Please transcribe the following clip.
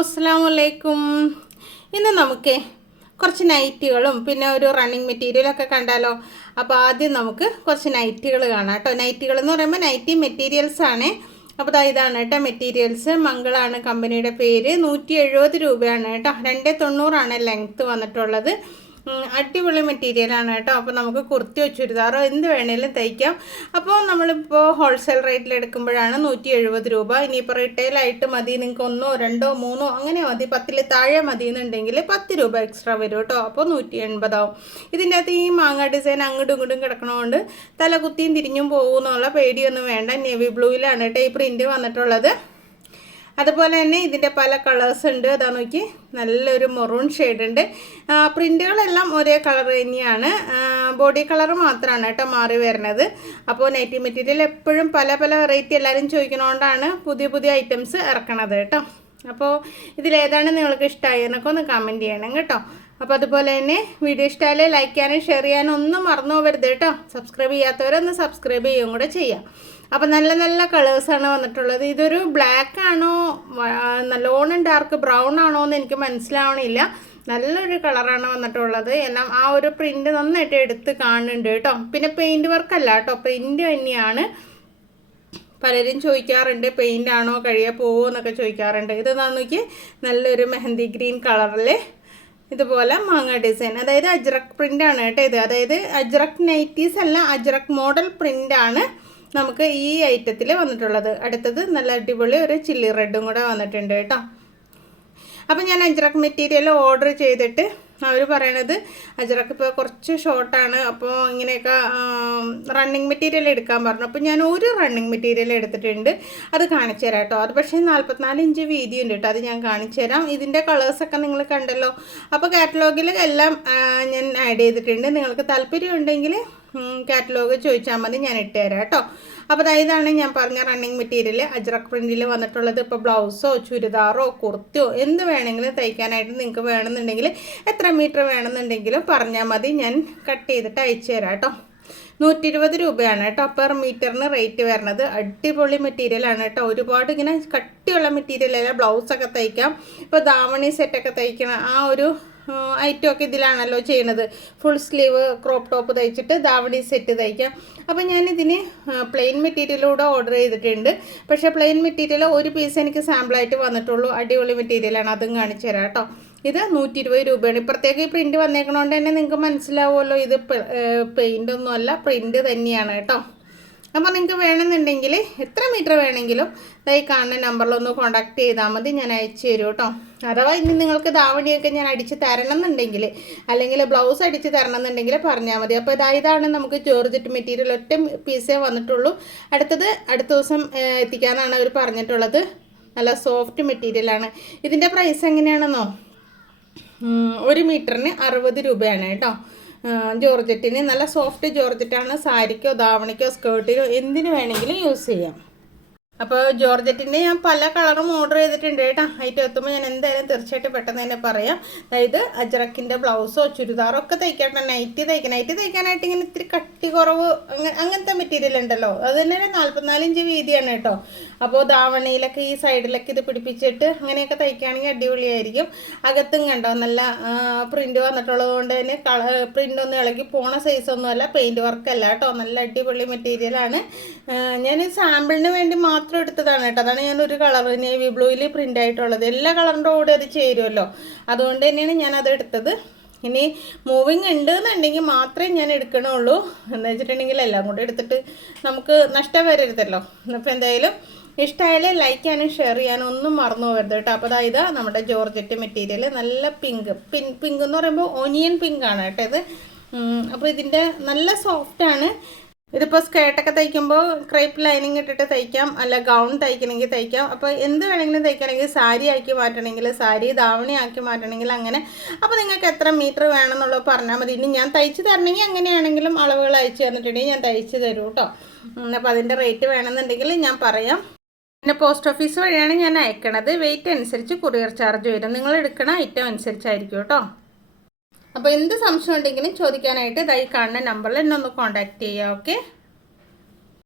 അസ്സലാമു അലൈക്കും. ഇന്ന് നമുക്ക് കുറച്ച് നൈറ്റികളും പിന്നെ ഒരു റണ്ണിങ് മെറ്റീരിയലൊക്കെ കണ്ടാലോ. അപ്പോൾ ആദ്യം നമുക്ക് കുറച്ച് നൈറ്റികൾ കാണാം കേട്ടോ. നൈറ്റികൾ എന്ന് പറയുമ്പോൾ നൈറ്റി മെറ്റീരിയൽസ് ആണ്. അപ്പോൾ ഇതാണ് കേട്ടോ മെറ്റീരിയൽസ്. മംഗളാണ് കമ്പനിയുടെ പേര്. 170 രൂപയാണ് കേട്ടോ. 290 ലെങ്ത്ത് വന്നിട്ടുള്ളത്. അടിപൊളി മെറ്റീരിയലാണ് കേട്ടോ. അപ്പോൾ നമുക്ക് കുർത്തിയോ ചുരിദാറോ എന്ത് വേണേലും തയ്ക്കാം. അപ്പോൾ നമ്മളിപ്പോൾ ഹോൾസെയിൽ റേറ്റിൽ എടുക്കുമ്പോഴാണ് 170 രൂപ. ഇനിയിപ്പോൾ റിറ്റെയിലായിട്ട് മതി, നിങ്ങൾക്ക് 1, 2, 3 അങ്ങനെ മതി, 10 താഴെ മതി എന്നുണ്ടെങ്കിൽ 10 രൂപ എക്സ്ട്രാ വരും കേട്ടോ. അപ്പോൾ 180 ആവും. ഇതിൻ്റെ അകത്ത് ഈ മാങ്ങ ഡിസൈൻ അങ്ങോട്ടും ഇങ്ങോട്ടും കിടക്കണതുകൊണ്ട് തലകുത്തിയും തിരിഞ്ഞും പോകുമെന്നുള്ള പേടിയൊന്നും വേണ്ട. നേവി ബ്ലൂയിലാണ് കേട്ടോ ഈ പ്രിൻ്റ് വന്നിട്ടുള്ളത്. അതുപോലെ തന്നെ ഇതിൻ്റെ പല കളേഴ്സ് ഉണ്ട്. അതാ നോക്കി, നല്ലൊരു മെറൂൺ ഷെയ്ഡ് ഉണ്ട്. പ്രിൻ്റുകളെല്ലാം ഒരേ കളർ തന്നെയാണ്, ബോഡി കളർ മാത്രമാണ് കേട്ടോ മാറി വരുന്നത്. അപ്പോൾ നൈറ്റി മെറ്റീരിയൽ എപ്പോഴും പല പല വെറൈറ്റി എല്ലാവരും ചോദിക്കുന്നതുകൊണ്ടാണ് പുതിയ പുതിയ ഐറ്റംസ് ഇറക്കണത് കേട്ടോ. അപ്പോൾ ഇതിലേതാണ് നിങ്ങൾക്ക് ഇഷ്ടമായി എന്നൊക്കെ ഒന്ന് കമൻറ്റ് ചെയ്യണം കേട്ടോ. അപ്പോൾ അതുപോലെ തന്നെ വീഡിയോ ഇഷ്ടമായാലും ലൈക്ക് ചെയ്യാനും ഷെയർ ചെയ്യാനും ഒന്നും മറന്നു പോകരുത് കേട്ടോ. സബ്സ്ക്രൈബ് ചെയ്യാത്തവരൊന്ന് സബ്സ്ക്രൈബ് ചെയ്യുകയും കൂടെ ചെയ്യാം. അപ്പോൾ നല്ല നല്ല കളേഴ്സാണ് വന്നിട്ടുള്ളത്. ഇതൊരു ബ്ലാക്ക് ആണോ നല്ലോണം ഡാർക്ക് ബ്രൗൺ ആണോ എന്ന് എനിക്ക് മനസ്സിലാവണില്ല. നല്ലൊരു കളറാണ് വന്നിട്ടുള്ളത്. എല്ലാം ആ ഒരു പ്രിൻ്റ് നന്നായിട്ട് എടുത്ത് കാണുന്നുണ്ട് കേട്ടോ. പിന്നെ പെയിൻറ്റ് വർക്കല്ല കേട്ടോ, പ്രിൻ്റ് തന്നെയാണ്. പലരും ചോദിക്കാറുണ്ട് പെയിൻ്റ് ആണോ കഴിയാൻ പോവോ എന്നൊക്കെ ചോദിക്കാറുണ്ട്. ഇത് നോക്കി, നല്ലൊരു മെഹന്തി ഗ്രീൻ കളറിൽ ഇതുപോലെ മാങ്ങ ഡിസൈൻ, അതായത് അജ്രക് പ്രിൻ്റാണ് കേട്ടോ ഇത്. അതായത് അജ്രക് നൈറ്റീസ് അല്ല, അജ്രക് മോഡൽ പ്രിൻ്റാണ് നമുക്ക് ഈ ഐറ്റത്തിൽ വന്നിട്ടുള്ളത്. അടുത്തത് നല്ല അടിപൊളി ഒരു ചില്ലി റെഡും കൂടെ വന്നിട്ടുണ്ട് കേട്ടോ. അപ്പം ഞാൻ അജ്രക് മെറ്റീരിയൽ ഓർഡർ ചെയ്തിട്ട് അവർ പറയണത് അജ്രക് ഇപ്പോൾ കുറച്ച് ഷോർട്ടാണ്, അപ്പോൾ ഇങ്ങനെയൊക്കെ റണ്ണിങ് മെറ്റീരിയൽ എടുക്കാൻ പറഞ്ഞു. അപ്പോൾ ഞാൻ ഒരു റണ്ണിങ് മെറ്റീരിയൽ എടുത്തിട്ടുണ്ട്, അത് കാണിച്ചു തരാം കേട്ടോ. അത് പക്ഷേ 44 ഇഞ്ച് വീതി ഉണ്ട് കേട്ടോ, അത് ഞാൻ കാണിച്ചു തരാം. ഇതിൻ്റെ കളേഴ്സൊക്കെ നിങ്ങൾ കണ്ടല്ലോ. അപ്പോൾ കാറ്റലോഗിൽ എല്ലാം ഞാൻ ആഡ് ചെയ്തിട്ടുണ്ട്. നിങ്ങൾക്ക് താല്പര്യം ഉണ്ടെങ്കിൽ കാറ്റലോഗ് ചോദിച്ചാൽ മതി, ഞാൻ ഇട്ട് തരാം കേട്ടോ. അപ്പോൾ ഇതാണ് ഞാൻ പറഞ്ഞ റണ്ണിങ് മെറ്റീരിയൽ അജ്രക് പ്രിൻറ്റിൽ വന്നിട്ടുള്ളത്. ഇപ്പോൾ ബ്ലൗസോ ചുരിദാറോ കുർത്തിയോ എന്ത് വേണമെങ്കിലും തയ്ക്കാനായിട്ട് നിങ്ങൾക്ക് വേണമെന്നുണ്ടെങ്കിൽ എത്ര മീറ്റർ വേണമെന്നുണ്ടെങ്കിലും പറഞ്ഞാൽ മതി, ഞാൻ കട്ട് ചെയ്തിട്ട് അയച്ചു തരാം കേട്ടോ. 120 രൂപയാണ് കേട്ടോ പെർ മീറ്ററിന് റേറ്റ് വരുന്നത്. അടിപൊളി മെറ്റീരിയലാണ് കേട്ടോ. ഒരുപാട് ഇങ്ങനെ കട്ടിയുള്ള മെറ്റീരിയലല്ല, ബ്ലൗസൊക്കെ തയ്ക്കാം. ഇപ്പോൾ ദാവണി സെറ്റൊക്കെ തയ്ക്കണം ആ ഒരു ഐറ്റമൊക്കെ ഇതിലാണല്ലോ ചെയ്യണത്. ഫുൾ സ്ലീവ് ക്രോപ്പ് ടോപ്പ് തയ്ച്ചിട്ട് ദാവണി സെറ്റ് തയ്ക്കാം. അപ്പോൾ ഞാനിതിന് പ്ലെയിൻ മെറ്റീരിയലൂടെ ഓർഡർ ചെയ്തിട്ടുണ്ട്. പക്ഷേ പ്ലെയിൻ മെറ്റീരിയൽ ഒരു പീസ് എനിക്ക് സാമ്പിളായിട്ട് വന്നിട്ടുള്ളൂ. അടിപൊളി മെറ്റീരിയലാണ്, അതും കാണിച്ചു തരാം കേട്ടോ. ഇത് 120 രൂപയാണ്. ഇപ്പുറത്തേക്ക് ഈ പ്രിൻറ്റ് വന്നേക്കണോണ്ട് തന്നെ നിങ്ങൾക്ക് മനസ്സിലാവുമല്ലോ ഇത് പെയിൻ്റ് ഒന്നുമല്ല, പ്രിൻറ്റ് തന്നെയാണ് കേട്ടോ. അപ്പോൾ നിങ്ങൾക്ക് വേണമെന്നുണ്ടെങ്കിൽ എത്ര മീറ്റർ വേണമെങ്കിലും ഈ കാണുന്ന നമ്പറിലൊന്ന് കോൺടാക്ട് ചെയ്താൽ മതി, ഞാൻ അയച്ചു തരും കേട്ടോ. അഥവാ ഇനി നിങ്ങൾക്ക് ധാവണിയൊക്കെ ഞാൻ അടിച്ച് തരണം എന്നുണ്ടെങ്കിൽ, അല്ലെങ്കിൽ ബ്ലൗസ് അടിച്ച് തരണം എന്നുണ്ടെങ്കിൽ പറഞ്ഞാൽ മതി. അപ്പോൾ ഇതാണ് നമുക്ക് ജോർജറ്റ് മെറ്റീരിയൽ, ഒറ്റ പീസേ വന്നിട്ടുള്ളൂ. അടുത്ത ദിവസം എത്തിക്കാമെന്നാണ് അവർ പറഞ്ഞിട്ടുള്ളത്. നല്ല സോഫ്റ്റ് മെറ്റീരിയലാണ്. ഇതിൻ്റെ പ്രൈസ് എങ്ങനെയാണെന്നോ, 1 മീറ്ററിന് 60 രൂപയാണ് കേട്ടോ. ജോർജറ്റിന് നല്ല സോഫ്റ്റ് ജോർജറ്റാണ്. സാരിക്കോ ധാവണിക്കോ സ്കേർട്ടിനോ എന്തിനു വേണമെങ്കിലും യൂസ് ചെയ്യാം. അപ്പോൾ ജോർജറ്റിൻ്റെ ഞാൻ പല കളറും ഓർഡർ ചെയ്തിട്ടുണ്ട് കേട്ടോ. ഐറ്റം എത്തുമ്പോൾ ഞാൻ എന്തായാലും തീർച്ചയായിട്ടും പെട്ടെന്ന് തന്നെ പറയാം. അതായത് അജ്രക്കിൻ്റെ ബ്ലൗസോ ചുരിദാറോ ഒക്കെ തയ്ക്കട്ടെ. നൈറ്റി തയ്ക്കാനായിട്ട് ഇങ്ങനെ ഇത്തിരി കട്ടി കുറവ് അങ്ങനത്തെ മെറ്റീരിയൽ ഉണ്ടല്ലോ, അത് തന്നെ 44 ഇഞ്ച് വീതിയാണ് കേട്ടോ. അപ്പോൾ ധാവണിയിലൊക്കെ ഈ സൈഡിലൊക്കെ ഇത് പിടിപ്പിച്ചിട്ട് അങ്ങനെയൊക്കെ തയ്ക്കുകയാണെങ്കിൽ അടിപൊളിയായിരിക്കും. അകത്തും കണ്ടോ നല്ല പ്രിൻ്റ് വന്നിട്ടുള്ളത് കൊണ്ട് തന്നെ പ്രിൻ്റ് ഒന്നും ഇളകി പോണ സൈസൊന്നുമല്ല, പെയിൻറ്റ് വർക്കല്ല കേട്ടോ. നല്ല അടിപൊളി മെറ്റീരിയലാണ്. ഞാൻ സാമ്പിളിന് വേണ്ടി മാത്രം എടുത്തതാണ് കേട്ടോ. അതാണ് ഞാനൊരു കളർ നേവി ബ്ലൂയിൽ പ്രിൻ്റ് ആയിട്ടുള്ളത്. എല്ലാ കളറിൻ്റെ കൂടെ അത് ചേരുമല്ലോ, അതുകൊണ്ട് തന്നെയാണ് ഞാനത് എടുത്തത്. ഇനി മൂവിങ് ഉണ്ട് എന്നുണ്ടെങ്കിൽ മാത്രമേ ഞാൻ എടുക്കണുള്ളൂ. എന്താ വെച്ചിട്ടുണ്ടെങ്കിൽ എല്ലാം കൂടെ എടുത്തിട്ട് നമുക്ക് നഷ്ടം വരരുതല്ലോ. അപ്പോൾ എന്തായാലും ഇഷ്ടമായാലും ലൈക്ക് ചെയ്യാനും ഷെയർ ചെയ്യാനും ഒന്നും മറന്നു പോകരുത് കേട്ടോ. അപ്പോൾ ഇതാ നമ്മുടെ ജോർജറ്റ് മെറ്റീരിയൽ, നല്ല പിങ്ക് എന്ന് പറയുമ്പോൾ ഓനിയൻ പിങ്ക് ആണ് കേട്ടോ ഇത്. അപ്പോൾ ഇതിൻ്റെ നല്ല സോഫ്റ്റാണ്. ഇതിപ്പോൾ സ്കേർട്ടൊക്കെ തയ്ക്കുമ്പോൾ ക്രേപ്പ് ലൈനിങ് ഇട്ടിട്ട് തയ്ക്കാം, അല്ല ഗൗൺ തയ്ക്കണമെങ്കിൽ തയ്ക്കാം. അപ്പോൾ എന്ത് വേണമെങ്കിലും തയ്ക്കണമെങ്കിൽ സാരി ആക്കി മാറ്റണമെങ്കിൽ സാരി, ധാവണി ആക്കി മാറ്റണമെങ്കിൽ അങ്ങനെ. അപ്പോൾ നിങ്ങൾക്ക് എത്ര മീറ്റർ വേണമെന്നുള്ളത് പറഞ്ഞാൽ മതി. ഇനി ഞാൻ തയ്ച്ച് തരണമെങ്കിൽ അങ്ങനെയാണെങ്കിലും അളവുകൾ അയച്ചു തന്നിട്ടുണ്ടെങ്കിൽ ഞാൻ തയ്ച്ച് തരും കേട്ടോ. അപ്പോൾ അതിൻ്റെ റേറ്റ് വേണമെന്നുണ്ടെങ്കിൽ ഞാൻ പറയാം. പിന്നെ പോസ്റ്റ് ഓഫീസ് വഴിയാണ് ഞാൻ അയക്കണത്. വെയിറ്റ് അനുസരിച്ച് കൊറിയർ ചാർജ് വരും. നിങ്ങൾ എടുക്കണ ഐറ്റം അനുസരിച്ചായിരിക്കും കേട്ടോ. അപ്പോൾ എന്ത് സംശയം ഉണ്ടെങ്കിലും ചോദിക്കാനായിട്ട് ഈ കാണുന്ന നമ്പറിൽ എന്നെ ഒന്ന് കോൺടാക്റ്റ് ചെയ്യുക. ഓക്കെ.